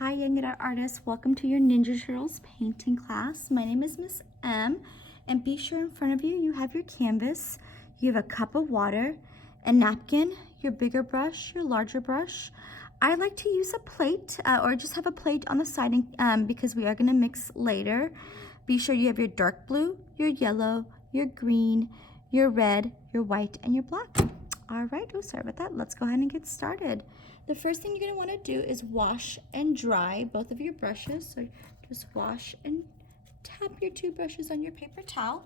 Hi, young adult artists. Welcome to your Ninja Turtles painting class. My name is Miss M, and be sure in front of you, you have your canvas, you have a cup of water, a napkin, your bigger brush, your larger brush. I like to use a plate or just have a plate on the side because we are going to mix later. Be sure you have your dark blue, your yellow, your green, your red, your white, and your black. All right, oh, sorry about that. Let's go ahead and get started. The first thing you're going to want to do is wash and dry both of your brushes. So just wash and tap your two brushes on your paper towel.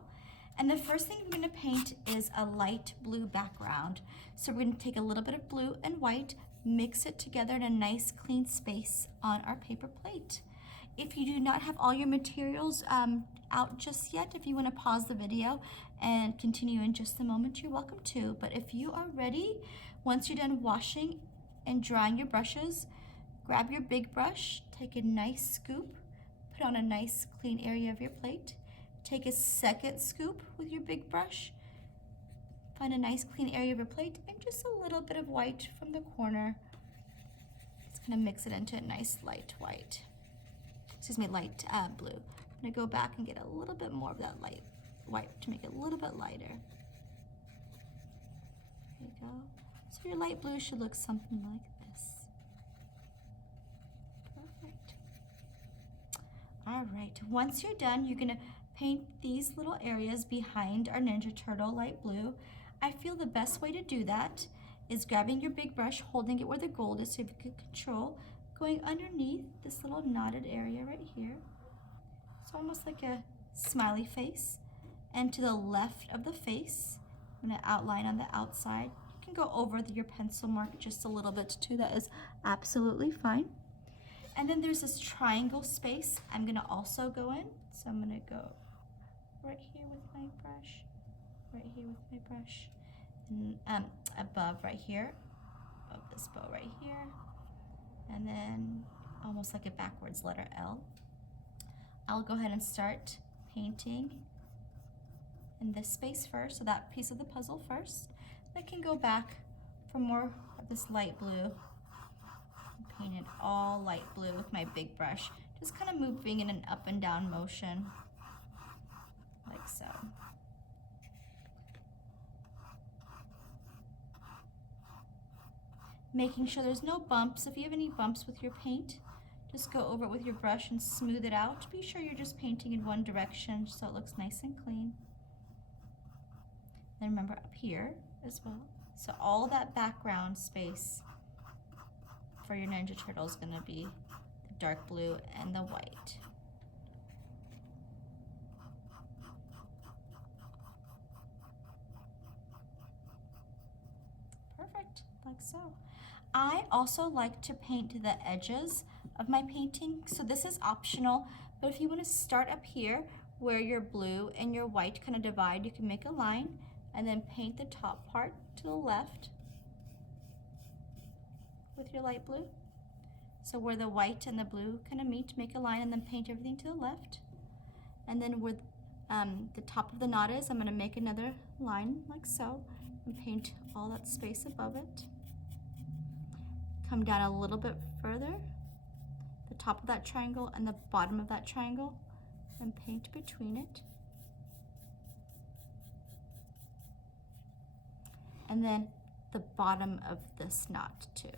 And the first thing we're going to paint is a light blue background. So we're going to take a little bit of blue and white, mix it together in a nice clean space on our paper plate. If you do not have all your materials out just yet, if you want to pause the video and continue in just a moment, you're welcome to. But if you are ready, once you're done washing and drying your brushes, grab your big brush, take a nice scoop, put on a nice clean area of your plate. Take a second scoop with your big brush, find a nice clean area of your plate, and just a little bit of white from the corner. It's gonna mix it into a nice light white. Light blue. I'm gonna go back and get a little bit more of that light white to make it a little bit lighter. There you go. So your light blue should look something like this. Perfect. All right, once you're done, you're gonna paint these little areas behind our Ninja Turtle light blue. I feel the best way to do that is grabbing your big brush, holding it where the gold is so you can control, going underneath this little knotted area right here. It's almost like a smiley face. And to the left of the face, I'm gonna outline on the outside. You can go over your pencil mark just a little bit too, that is absolutely fine. And then there's this triangle space I'm gonna also go in. So I'm gonna go right here with my brush, right here with my brush, and above right here, above this bow right here, and then almost like a backwards letter L. I'll go ahead and start painting in this space first, so that piece of the puzzle first. I can go back for more of this light blue, paint it all light blue with my big brush, just kind of moving in an up and down motion, like so. Making sure there's no bumps. If you have any bumps with your paint, just go over it with your brush and smooth it out. Be sure you're just painting in one direction so it looks nice and clean. Then remember up here as well. So all that background space for your Ninja Turtle is going to be the dark blue and the white. Perfect, like so. I also like to paint the edges of my painting. So this is optional, but if you want to start up here where your blue and your white kind of divide, you can make a line and then paint the top part to the left with your light blue. So where the white and the blue kind of meet, make a line and then paint everything to the left. And then where the top of the knot is, I'm going to make another line like so and paint all that space above it. Come down a little bit further, the top of that triangle and the bottom of that triangle, and paint between it. And then the bottom of this knot too.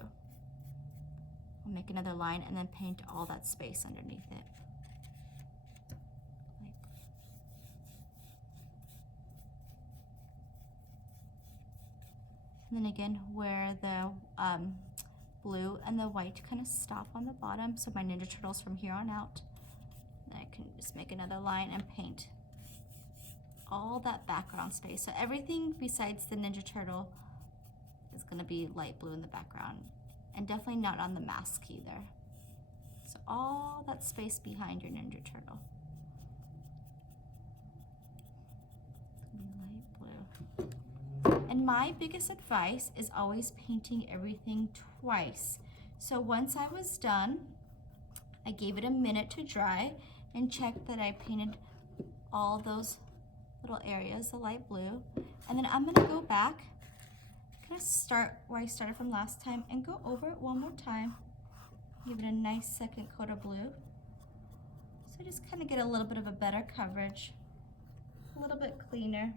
I'll make another line and then paint all that space underneath it. And then again, where the blue and the white kind of stop on the bottom, so my Ninja Turtles from here on out, and I can just make another line and paint all that background space. So everything besides the Ninja Turtle is going to be light blue in the background, and definitely not on the mask either. So all that space behind your Ninja Turtle. Light blue. And my biggest advice is always painting everything twice. So once I was done, I gave it a minute to dry and checked that I painted all those little areas, the light blue. And then I'm gonna go back, kind of start where I started from last time and go over it one more time Give it a nice second coat of blue. So just kind of get a little bit of a better coverage, a little bit cleaner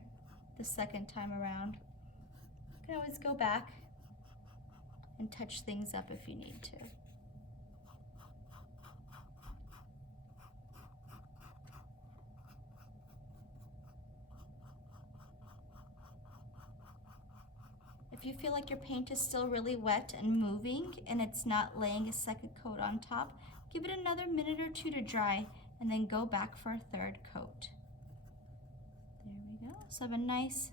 the second time around. You can always go back and touch things up if you need to. If you feel like your paint is still really wet and moving and it's not laying a second coat on top, give it another minute or two to dry and then go back for a third coat. There we go. So I have a nice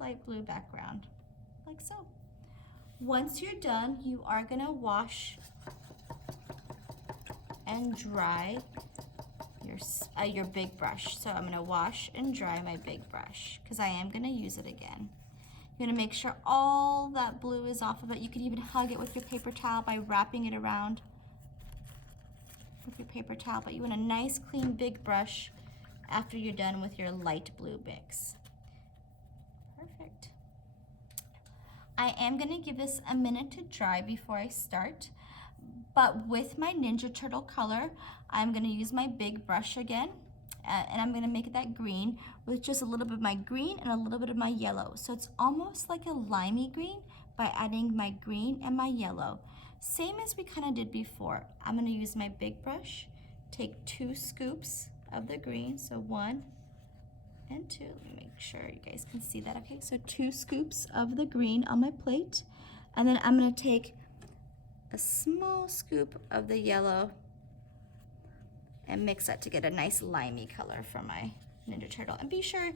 light blue background, like so. Once you're done, you are gonna wash and dry your big brush. So I'm gonna wash and dry my big brush because I am gonna use it again. You're gonna make sure all that blue is off of it. You can even hug it with your paper towel by wrapping it around with your paper towel, but you want a nice clean big brush after you're done with your light blue Bix. Perfect. I am gonna give this a minute to dry before I start, but with my Ninja Turtle color, I'm gonna use my big brush again, and I'm gonna make that green with just a little bit of my green and a little bit of my yellow. So it's almost like a limey green by adding my green and my yellow. Same as we kind of did before. I'm gonna use my big brush, take 2 scoops of the green, so 1 and 2. Let me make sure you guys can see that. Okay, so 2 scoops of the green on my plate, and then I'm gonna take a small scoop of the yellow and mix that to get a nice limey color for my Ninja Turtle. And be sure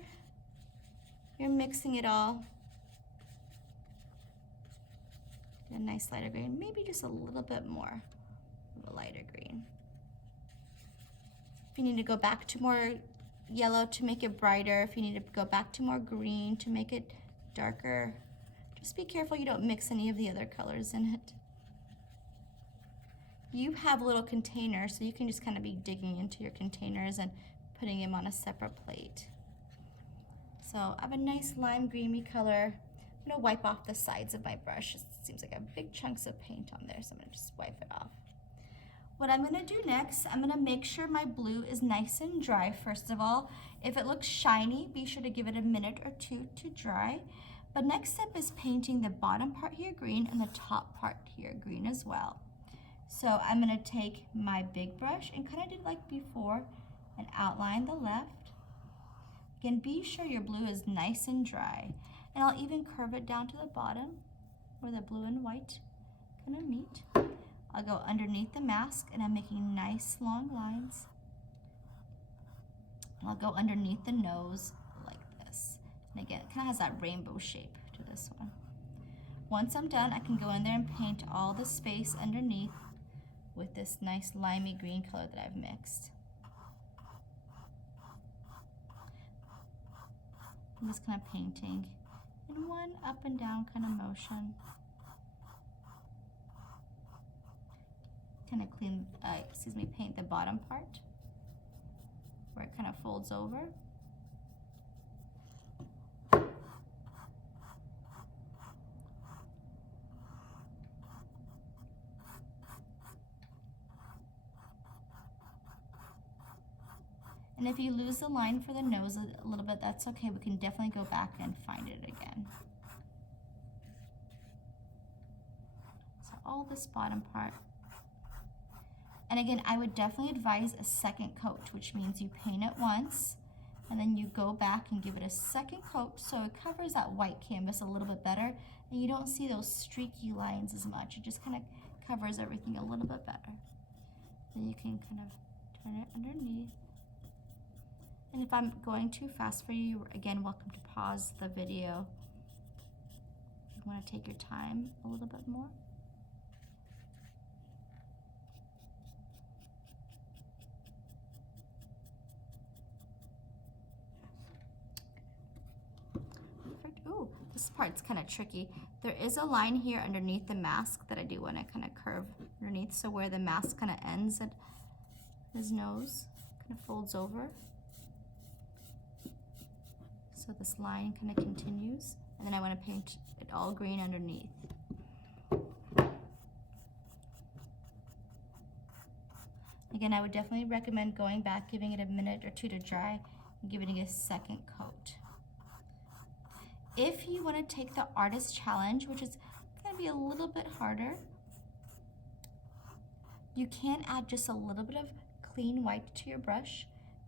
you're mixing it all. Get a nice lighter green, maybe just a little bit more of a lighter green. If you need to go back to more yellow to make it brighter, if you need to go back to more green to make it darker, just be careful you don't mix any of the other colors in it. You have little containers, so you can just kind of be digging into your containers and putting them on a separate plate. So I have a nice lime greeny color. I'm gonna wipe off the sides of my brush. It seems like I have big chunks of paint on there, so I'm gonna just wipe it off. What I'm gonna do next, I'm gonna make sure my blue is nice and dry first of all. If it looks shiny, be sure to give it a minute or 2 to dry. But next step is painting the bottom part here green and the top part here green as well. So I'm gonna take my big brush and kind of do like before and outline the left. Again, be sure your blue is nice and dry. And I'll even curve it down to the bottom where the blue and white kind of meet. I'll go underneath the mask and I'm making nice long lines. And I'll go underneath the nose like this. And again, it kind of has that rainbow shape to this one. Once I'm done, I can go in there and paint all the space underneath with this nice limey green color that I've mixed. I'm just kind of painting in one up and down kind of motion. Kind of paint the bottom part where it kind of folds over. And if you lose the line for the nose a little bit, that's okay. We can definitely go back and find it again. So all this bottom part. And again, I would definitely advise a second coat, which means you paint it once, and then you go back and give it a second coat so it covers that white canvas a little bit better, and you don't see those streaky lines as much. It just kind of covers everything a little bit better. Then you can kind of turn it underneath. And if I'm going too fast for you, you're again welcome to pause the video if you want to take your time a little bit more. Perfect. Ooh, this part's kind of tricky. There is a line here underneath the mask that I do want to kind of curve underneath, so where the mask kind of ends at his nose, kind of folds over. So this line kind of continues, and then I want to paint it all green underneath. Again, I would definitely recommend going back, giving it a minute or two to dry, and giving it a second coat. If you want to take the artist challenge, which is going to be a little bit harder, you can add just a little bit of clean white to your brush,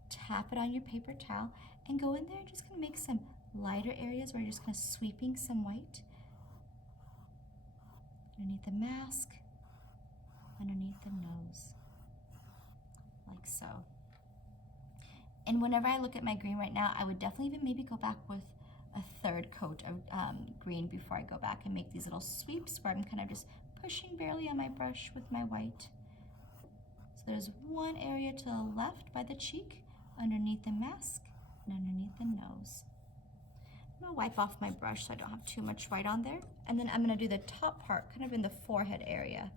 tap it on your paper towel, and go in there and just going to make some lighter areas where you're just kind of sweeping some white underneath the mask, underneath the nose, like so. And whenever I look at my green right now, I would definitely even maybe go back with a third coat of green before I go back and make these little sweeps where I'm kind of just pushing barely on my brush with my white. So there's one area to the left by the cheek, underneath the mask, and underneath the nose. I'm gonna wipe off my brush so I don't have too much white on there. And then I'm gonna do the top part, kind of in the forehead area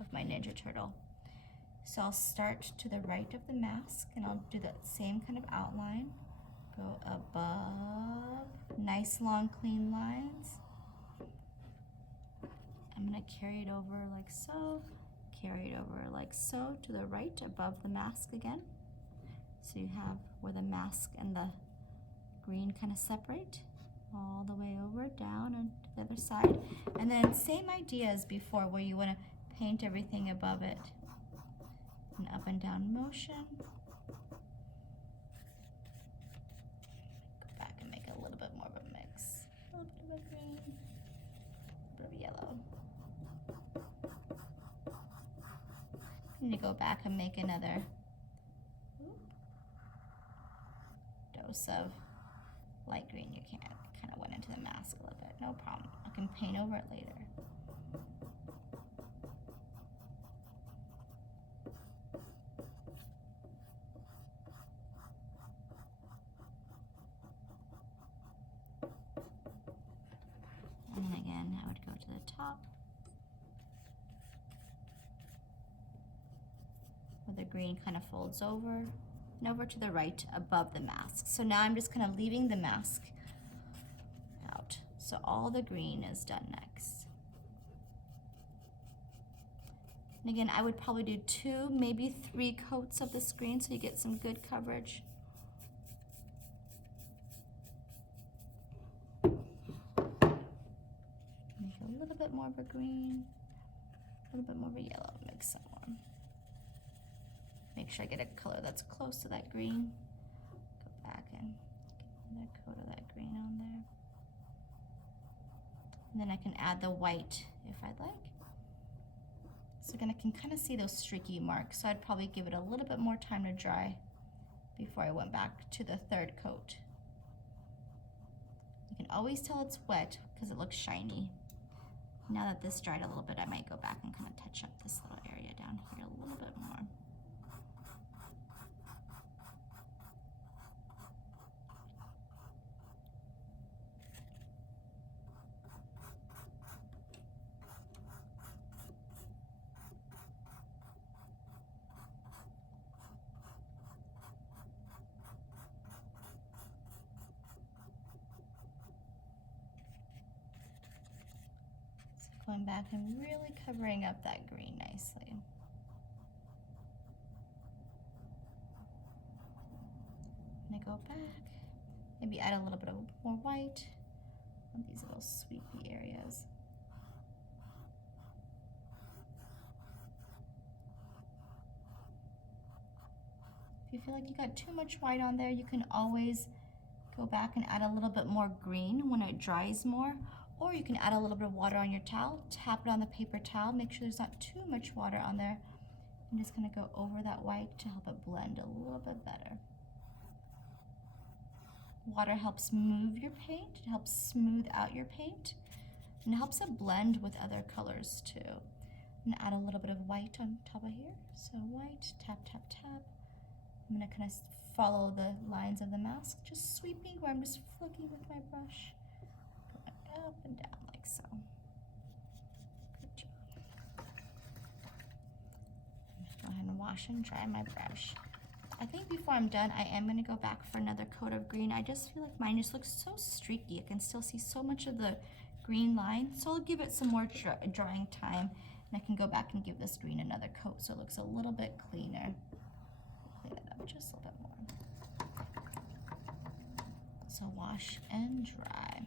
of my Ninja Turtle. So I'll start to the right of the mask and I'll do that same kind of outline. Go above, nice long clean lines. I'm gonna carry it over like so, carry it over like so to the right above the mask again. So you have where the mask and the green kind of separate, all the way over, down, and to the other side. And then same idea as before, where you want to paint everything above it. An up and down motion. Go back and make a little bit more of a mix. A little bit of a green, a little bit of yellow. And you go back and make another dose of light green. You can't, kind of went into the mask a little bit, no problem. I can paint over it later. And then again, I would go to the top where the green kind of folds over and over to the right above the mask. So now I'm just kind of leaving the mask out. So all the green is done next. And again, I would probably do 2, maybe 3 coats of this green so you get some good coverage. Make a little bit more of a green, a little bit more of a yellow, mix some more. Make sure I get a color that's close to that green. Go back and get another coat of that green on there. And then I can add the white if I'd like. So again, I can kind of see those streaky marks, so I'd probably give it a little bit more time to dry before I went back to the third coat. You can always tell it's wet because it looks shiny. Now that this dried a little bit, I might go back and kind of touch up this little area down here a little bit more. Going back and really covering up that green nicely. And I go back, maybe add a little bit of more white on these little sweepy areas. If you feel like you got too much white on there, you can always go back and add a little bit more green when it dries more. Or you can add a little bit of water on your towel, tap it on the paper towel, make sure there's not too much water on there. I'm just gonna go over that white to help it blend a little bit better. Water helps move your paint, it helps smooth out your paint, and it helps it blend with other colors too. I'm gonna add a little bit of white on top of here. So white, tap, tap, tap. I'm gonna kind of follow the lines of the mask, just sweeping where I'm just flicking with my brush. Up and down like so. Good job. Go ahead and wash and dry my brush. I think before I'm done, I am going to go back for another coat of green. I just feel like mine just looks so streaky. I can still see so much of the green line. So I'll give it some more drying time. And I can go back and give this green another coat so it looks a little bit cleaner. just a little bit more. So wash and dry.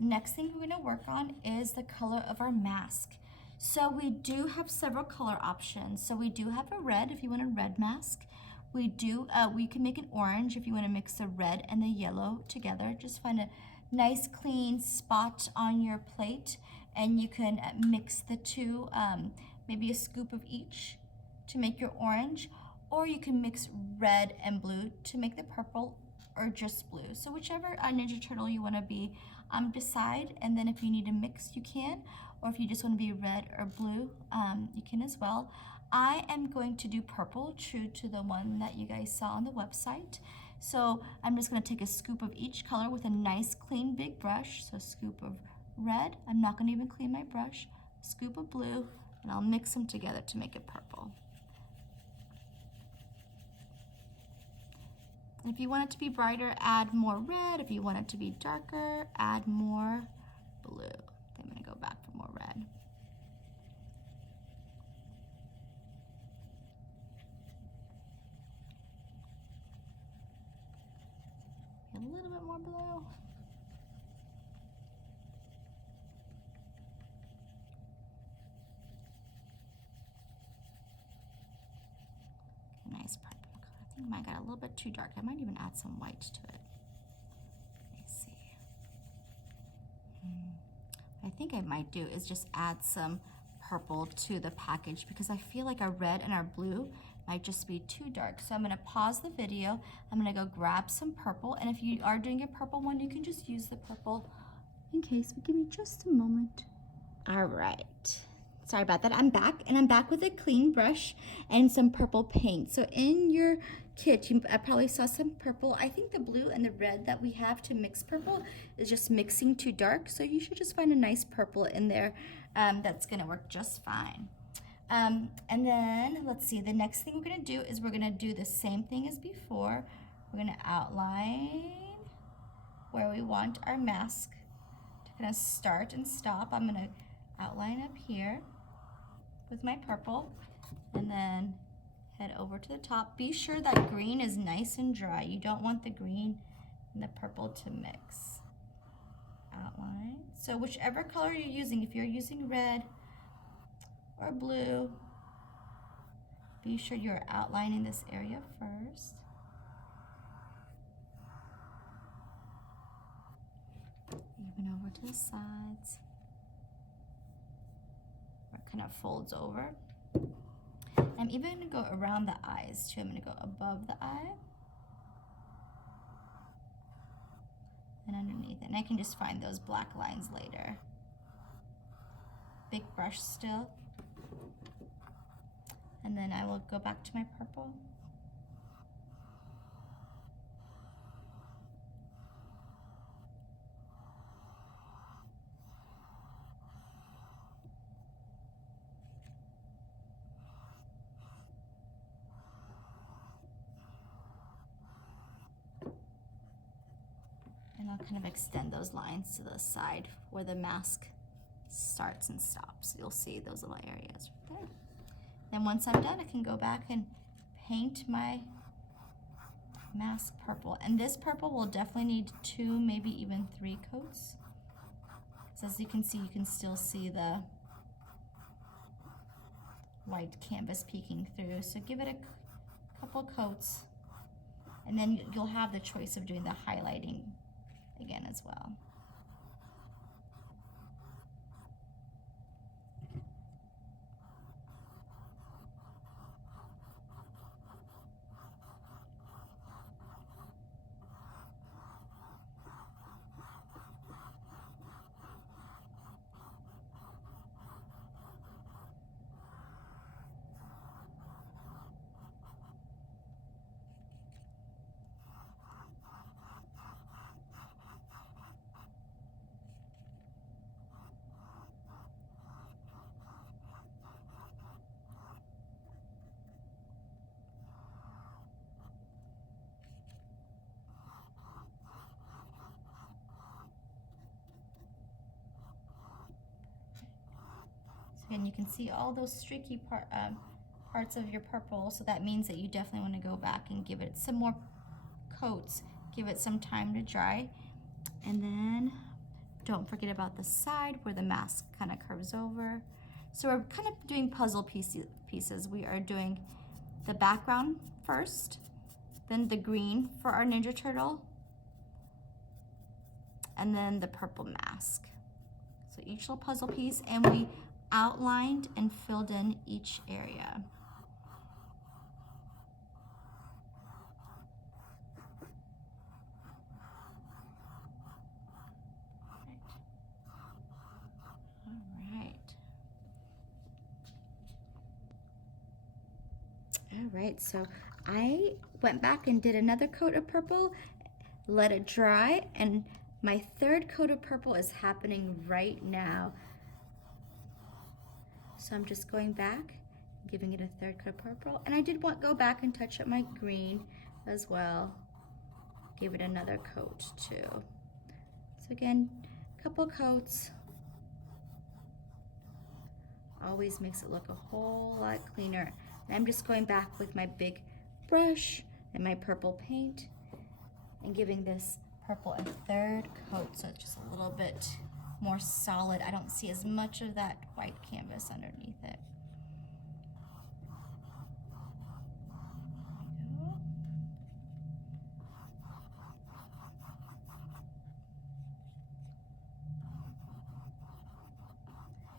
Next thing we're going to work on is the color of our mask. So we do have several color options. So we do have a red if you want a red mask. We can make an orange if you want to mix the red and the yellow together. Just find a nice clean spot on your plate and you can mix the two, maybe a scoop of each to make your orange, or you can mix red and blue to make the purple, or just blue. So whichever Ninja Turtle you want to be, decide, and then if you need to mix you can, or if you just want to be red or blue, you can as well. I am going to do purple, true to the one that you guys saw on the website. So I'm just going to take a scoop of each color with a nice clean big brush. So a scoop of red, I'm not going to even clean my brush, a scoop of blue, and I'll mix them together to make it purple. If you want it to be brighter, add more red. If you want it to be darker, add more blue. I'm going to go back for more red. A little bit more blue. Okay, nice purple color. I think mine got a little bit too dark. I might even add some white to it. Let me see. What I think I might do is just add some purple to the package because I feel like our red and our blue might just be too dark. So I'm going to pause the video. I'm going to go grab some purple, and if you are doing a purple one, you can just use the purple in case. But give me just a moment. All right. Sorry about that. I'm back, and I'm back with a clean brush and some purple paint. So in your kit, I probably saw some purple. I think the blue and the red that we have to mix purple is just mixing too dark. So you should just find a nice purple in there that's going to work just fine. And then let's see, the next thing we're going to do is we're going to do the same thing as before. We're going to outline where we want our mask to kind of start and stop. I'm going to outline up here with my purple and then head over to the top. Be sure that green is nice and dry. You don't want the green and the purple to mix. Outline. So whichever color you're using, if you're using red or blue, be sure you're outlining this area first. Even over to the sides, where it kind of folds over. I'm even going to go around the eyes too. I'm going to go above the eye and underneath it. And I can just find those black lines later. Big brush still. And then I will go back to my purple. And I'll kind of extend those lines to the side where the mask starts and stops. You'll see those little areas right there. Then once I'm done, I can go back and paint my mask purple. And this purple will definitely need 2, maybe even 3 coats. So as you can see, you can still see the white canvas peeking through. So give it a couple coats, and then you'll have the choice of doing the highlighting again as well. And you can see all those streaky parts of your purple, so that means that you definitely want to go back and give it some more coats, give it some time to dry. And then don't forget about the side where the mask kind of curves over. So we're kind of doing puzzle pieces. We are doing the background first, then the green for our Ninja Turtle, and then the purple mask. So each little puzzle piece, and we outlined and filled in each area. All right, so I went back and did another coat of purple, let it dry, and my third coat of purple is happening right now. So I'm just going back, giving it a third coat of purple, and I did go back and touch up my green as well. Give it another coat too. So again, a couple coats. Always makes it look a whole lot cleaner. And I'm just going back with my big brush and my purple paint and giving this purple a third coat so it's just a little bit more solid. I don't see as much of that white canvas underneath it.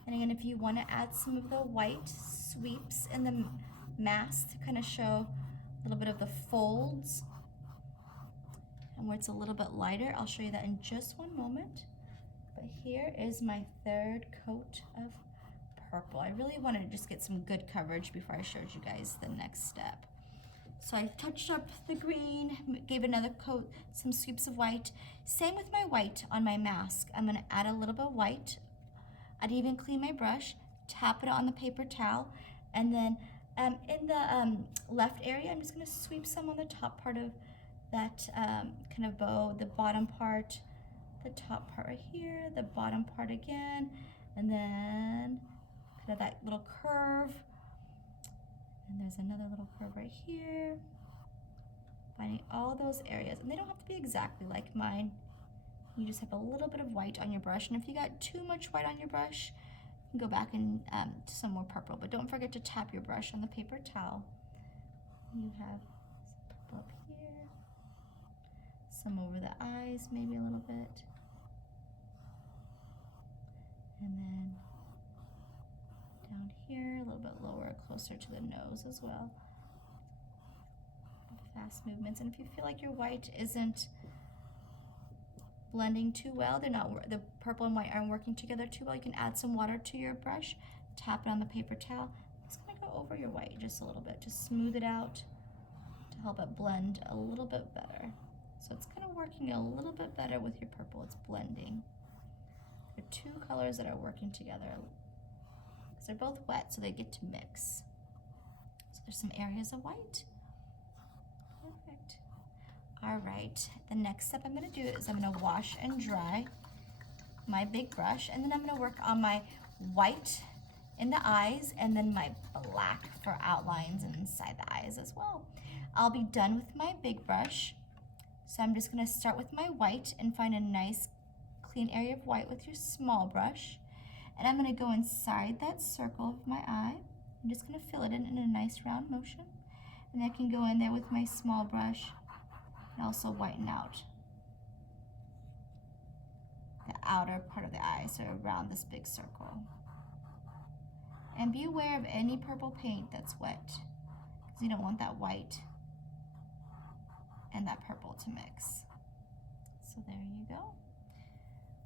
And again, if you want to add some of the white sweeps in the mask to kind of show a little bit of the folds and where it's a little bit lighter, I'll show you that in just one moment. But here is my third coat of purple. I really wanted to just get some good coverage before I showed you guys the next step. So I touched up the green, gave another coat, some sweeps of white. Same with my white on my mask. I'm gonna add a little bit of white. I'd even clean my brush, tap it on the paper towel, and then in the left area, I'm just gonna sweep some on the top part of that kind of bow, the bottom part, the top part right here, the bottom part again, and then kind of that little curve. And there's another little curve right here. Finding all those areas, and they don't have to be exactly like mine. You just have a little bit of white on your brush, and if you got too much white on your brush, you can go back and to some more purple, but don't forget to tap your brush on the paper towel. You have some purple up here, some over the eyes, maybe a little bit, and then down here, a little bit lower, closer to the nose as well. Fast movements, and if you feel like your white isn't blending too well, the purple and white aren't working together too well, you can add some water to your brush, tap it on the paper towel. I'm just gonna go over your white just a little bit, just smooth it out to help it blend a little bit better. So it's kind of working a little bit better with your purple, it's blending. There are two colors that are working together because they're both wet, so they get to mix. So there's some areas of white. Perfect. All right, the next step I'm gonna do is I'm gonna wash and dry my big brush, and then I'm gonna work on my white in the eyes and then my black for outlines and inside the eyes as well. I'll be done with my big brush, so I'm just gonna start with my white and find a nice clean area of white with your small brush, and I'm gonna go inside that circle of my eye. I'm just gonna fill it in a nice round motion, and I can go in there with my small brush and also whiten out the outer part of the eye, so around this big circle. And be aware of any purple paint that's wet, because you don't want that white and that purple to mix. So there you go.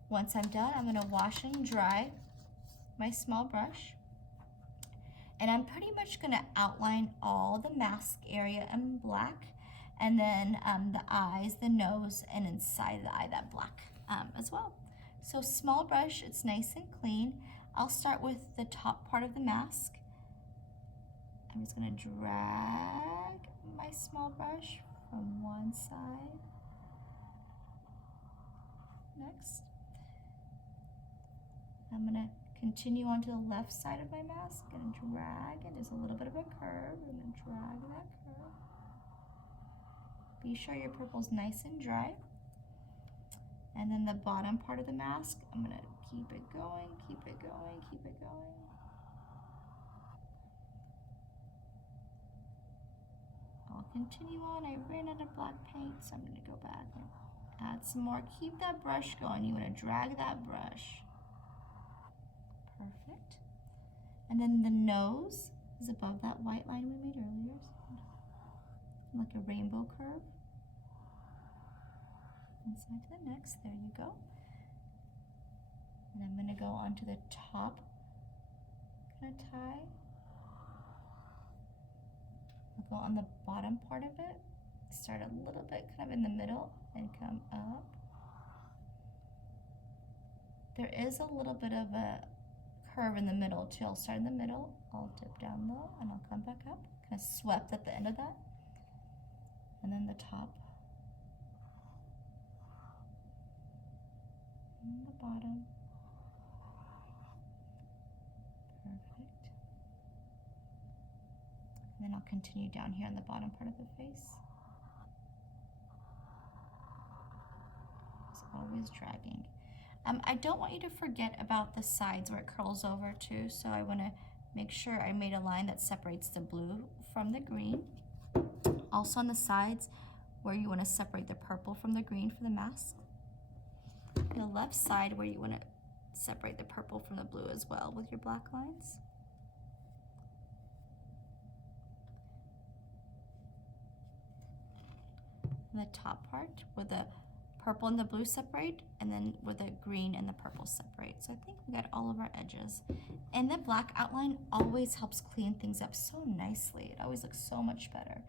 Once I'm done, I'm gonna wash and dry my small brush. And I'm pretty much gonna outline all the mask area in black, and then the eyes, the nose, and inside the eye, that black as well. So small brush, it's nice and clean. I'll start with the top part of the mask. I'm just gonna drag my small brush from one side. Next, I'm gonna continue onto the left side of my mask and drag, and there's a little bit of a curve. I'm gonna drag that curve. Be sure your purple's nice and dry. And then the bottom part of the mask, I'm gonna keep it going, keep it going, keep it going. I'll continue on. I ran out of black paint, so I'm gonna go back and add some more. Keep that brush going. You wanna drag that brush. Perfect. And then the nose is above that white line we made earlier. So like a rainbow curve. Inside to the next, there you go. And I'm gonna go onto the top, kind of tie. I'll go on the bottom part of it, start a little bit kind of in the middle and come up. There is a little bit of a curve in the middle too. I'll start in the middle, I'll dip down low, and I'll come back up, kind of swept at the end of that. And then the top. And the bottom. Perfect. And then I'll continue down here on the bottom part of the face. It's always dragging. I don't want you to forget about the sides where it curls over too, so I want to make sure I made a line that separates the blue from the green. Also on the sides where you want to separate the purple from the green for the mask. The left side where you want to separate the purple from the blue as well with your black lines. And the top part where the purple and the blue separate, and then where the green and the purple separate. So I think we got all of our edges. And the black outline always helps clean things up so nicely. It always looks so much better.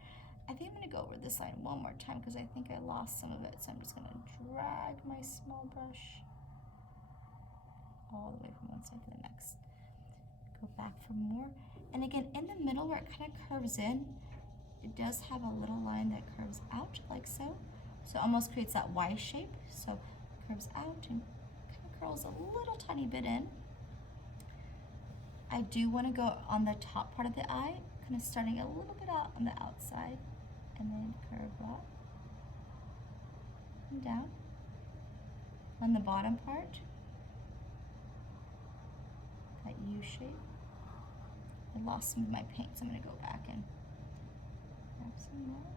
I think I'm gonna go over this line one more time because I think I lost some of it. So I'm just gonna drag my small brush all the way from one side to the next. Go back for more. And again, in the middle where it kind of curves in, it does have a little line that curves out like so. So it almost creates that Y shape. So it curves out and kind of curls a little tiny bit in. I do want to go on the top part of the eye, kind of starting a little bit out on the outside and then curve up and down. On the bottom part, that U shape. I lost some of my paint, so I'm going to go back and grab some more.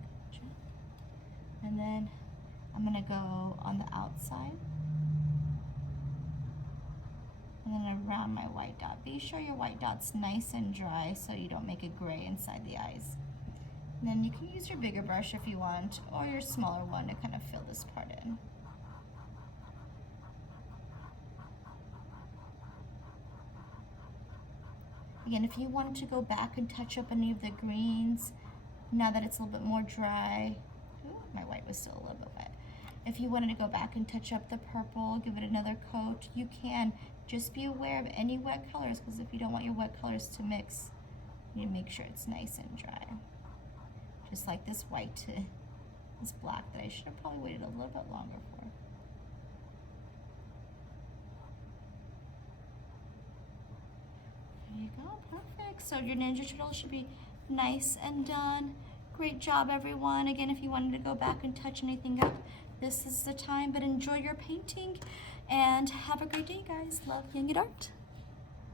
Gotcha. And then I'm going to go on the outside. And then around my white dot. Be sure your white dot's nice and dry so you don't make it gray inside the eyes. And then you can use your bigger brush if you want, or your smaller one to kind of fill this part in. Again, if you wanted to go back and touch up any of the greens, now that it's a little bit more dry, ooh, my white was still a little bit wet. If you wanted to go back and touch up the purple, give it another coat, you can. Just be aware of any wet colors, because if you don't want your wet colors to mix, you need to make sure it's nice and dry. Just like this white to this black that I should have probably waited a little bit longer for. There you go, perfect. So your Ninja Turtle should be nice and done. Great job, everyone. Again, if you wanted to go back and touch anything up, this is the time, but enjoy your painting and have a great day, guys. Love Young at Art.